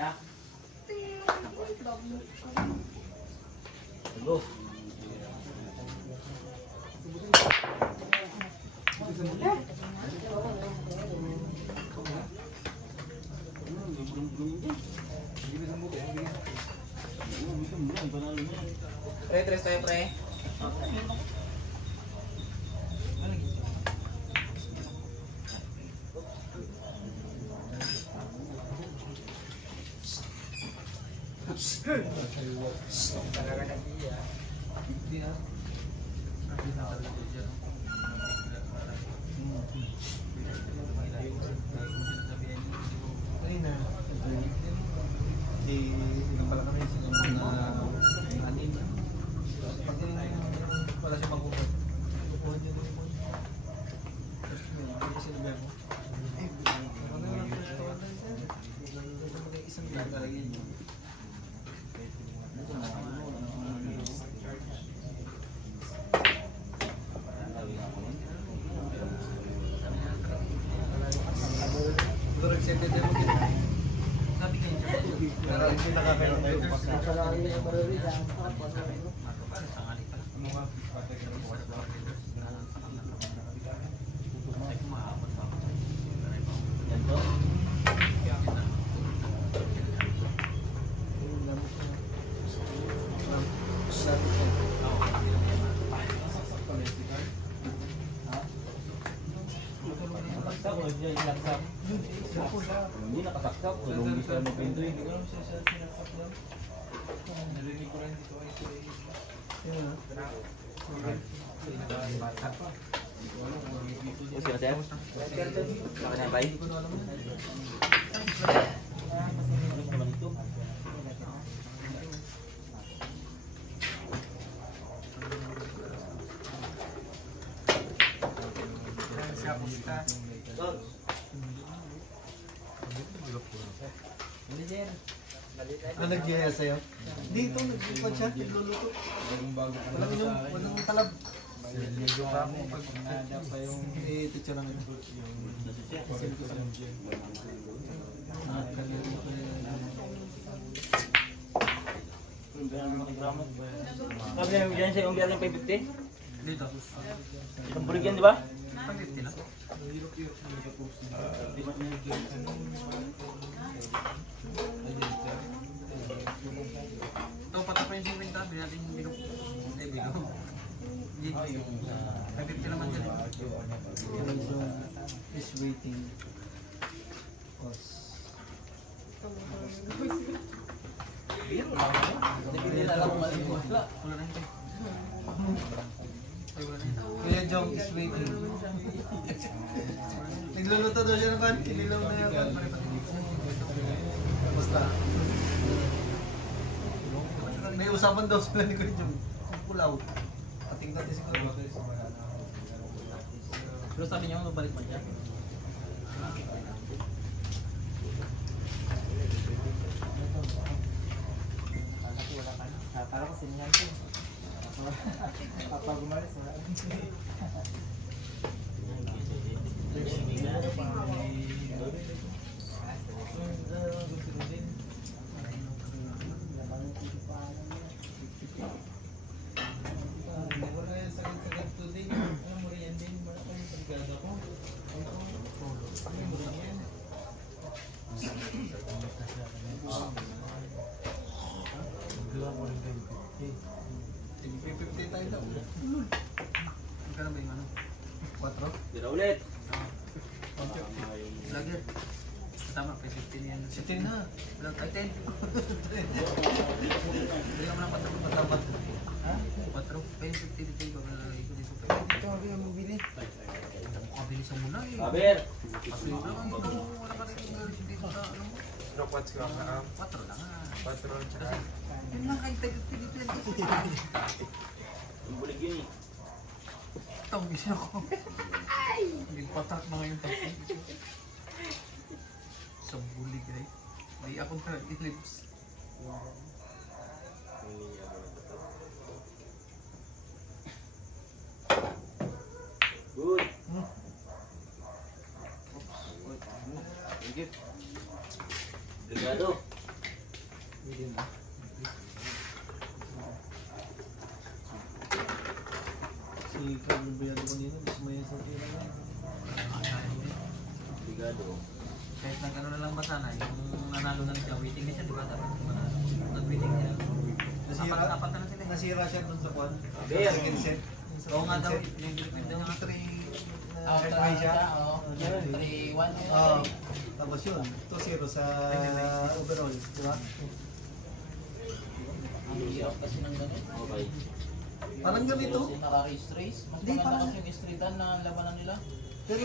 Na. Go. Pre, tres tayo pre. Hindi nakasaksak, tulong di sila pinto eh. Sila sir? Nakanyabay? Ano nag-gaya sa'yo? Dito, nag-iwan siya, nagluluto. Walang inom, walang talab. Medyo ramo pag pa yung teacher lang ito. Sabi niya, bigyan siya yung biyan ng 550? Dito. Isang bulig yan, di ba? 550 lang. Ito, patapos yung 50, bilhin natin yung bilog. Hindi, bilog. Hindi. 550 naman dyan. Is waiting. Hindi na lang wala. Wala na ito. Kuya Jong is waiting. Nagluluto daw siya ng kan, kinilaw na yung kan. Basta. May usapan daw sila ni Kuya Jong. Pulaw. Ating natin si Kuya. Pero sabi niya mabalik pa dyan. Parang kasi niyan to. Kapag umalis, wala. Magkano ba yung ano? 4? Tira ulit. Vlogger. Tama, 15 yan. 15 na. Vlog, ay 10. Bili ka mo ng 4 matamat. Ha? 4, 50 dito yung babalagay ko dito. Ito, abi ang mabili. Mabilis mo na eh. Aber. Kasi wala ka rin yung dito sa ano mo. 4 lang ah. 4 tsaka. Yun lang ay 50 dito yan. Yung bulig yun eh. Tawagin siya ako. Hindi patak na ngayon tapos. Sa bulig eh. Hindi ako na-ellipse. Good. Thank you. Obrigado. Si Carlo Biado kanina, gusto mo yung sa tira na. Bigado. Kahit nagkano na lang ba sana, yung nanalo na siya, waiting na siya, di ba? Dapat manalo. Nag-waiting siya. Apat na sila. Nasira siya dun sa kwan. Okay. Sa second set. Oo nga daw, yung Philippines daw Yung nga. 3 na siya. Oo. Tapos yun, 2-0 sa overall, di ba? Ang hirap kasi ng ganun. Okay. Parang ganito. Kasi naka-race. Mas Hindi, maganda parang- kasi yung streetan na labanan nila. Pero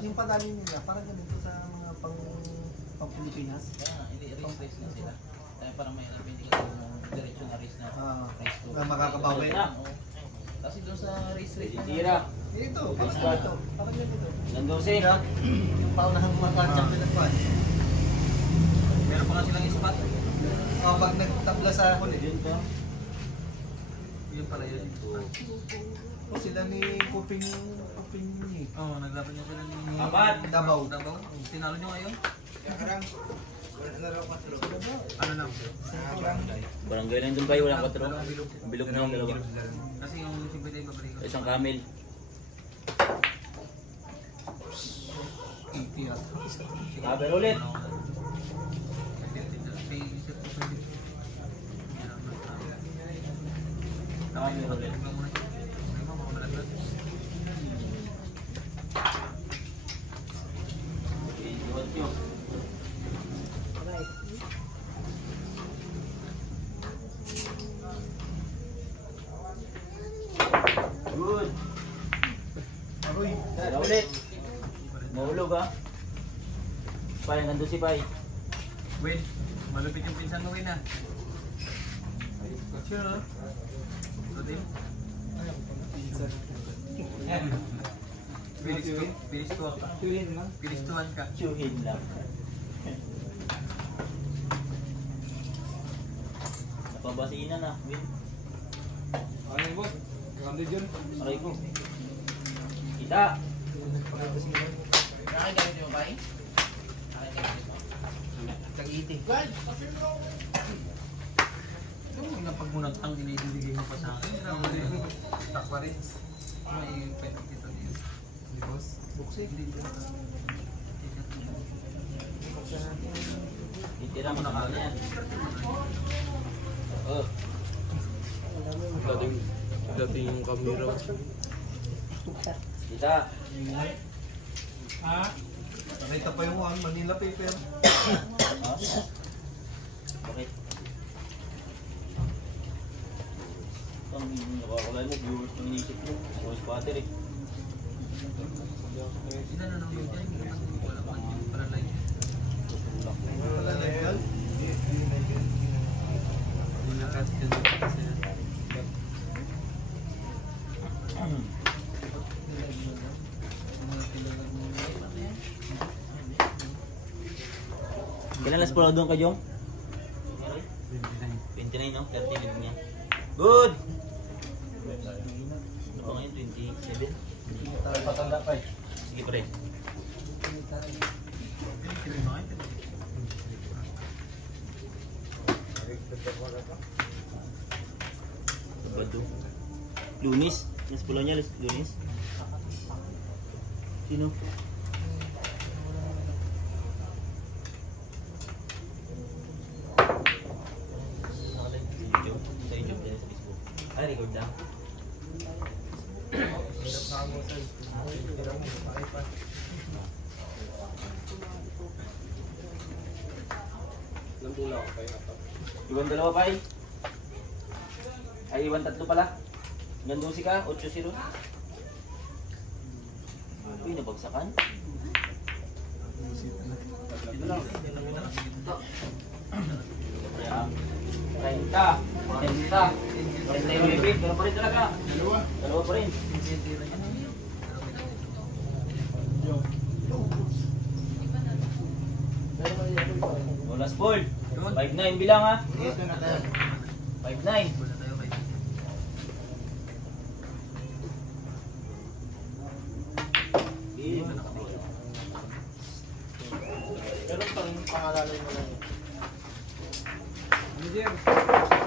yung padali nila, parang ganito sa mga pang-Pilipinas. Kaya nga, hindi race na sila. Kaya parang mahirap hindi kasi yung diretso na race na race to. Na makakabawi. Oo. Kasi doon sa race na Tira. Ito, parang ganito. Parang ganito. Ilang 12? Yung paunahang mga champion ng kwan. Meron pa nga silang spot. Pag nagtabla sa huli. Yun to. Yun pala yun. O sila ni Kuping ni Oo, naglaban niya sila ni... Apat. Davao. Davao. Tinalo niyo ngayon? Ano na? Barangay lang doon kayo, walang 4. Dalawang bilog. Bilog na yung dalawa. Kasi yung 50 day babalik ko. Isang camel. 80 at. Camel ulit. Camel ulit. Iwan nyo. Good. Aroy. Tara ulit. Mahulog ha. Pai, nandun si Pai. Win. Malupit yung pinsan mo, Win ah. Sure na? Rodin. Pilistuan ka. Pilistuan ka. Chuhin lang. Napabasinan na. Win. Ayun boss. Grande dyan. Aray ko. Kita. Nakagamit mo ba eh? Nakagamit mo? Tag-iiti. Yung pag munagtang inibigay mo pa sa akin. Stock pa rin. May 20 kita din. Hindi boss. Buksi. Itira mo na yan. Oh. Dating yung camera. Kita. Nakita pa yung Manila paper. Ha? Bakit? Ang nakakalay mo, viewers ng inisip mo. Ako spotter eh. Sila na nung yun dyan. Wala pa yun. Para like. Wala na yun. Minakat yun. Kailan last follow doon ka, Jong? 29, no? 30 minutes niya. Good! Ano pa ngayon? 27? Patanda pa eh. Sige pa rin. Sabado. Lunis? Last follow niya, Lunis? Sino? YouTube? Sa YouTube yan sa Facebook. Ay, record lang. Iwan dalawa pa eh. Ay, iwan tatlo pala. Gandusi ka, 8-0. Uy, nabagsakan. Dito lang. Kaya, 30, 40, 49, ganun pa rin talaga. Dalawa pa rin. Oh, last ball. 5-9 bilang ha. 5-9. Wala tayo kay Pero pang pangalanan mo lang. Roger.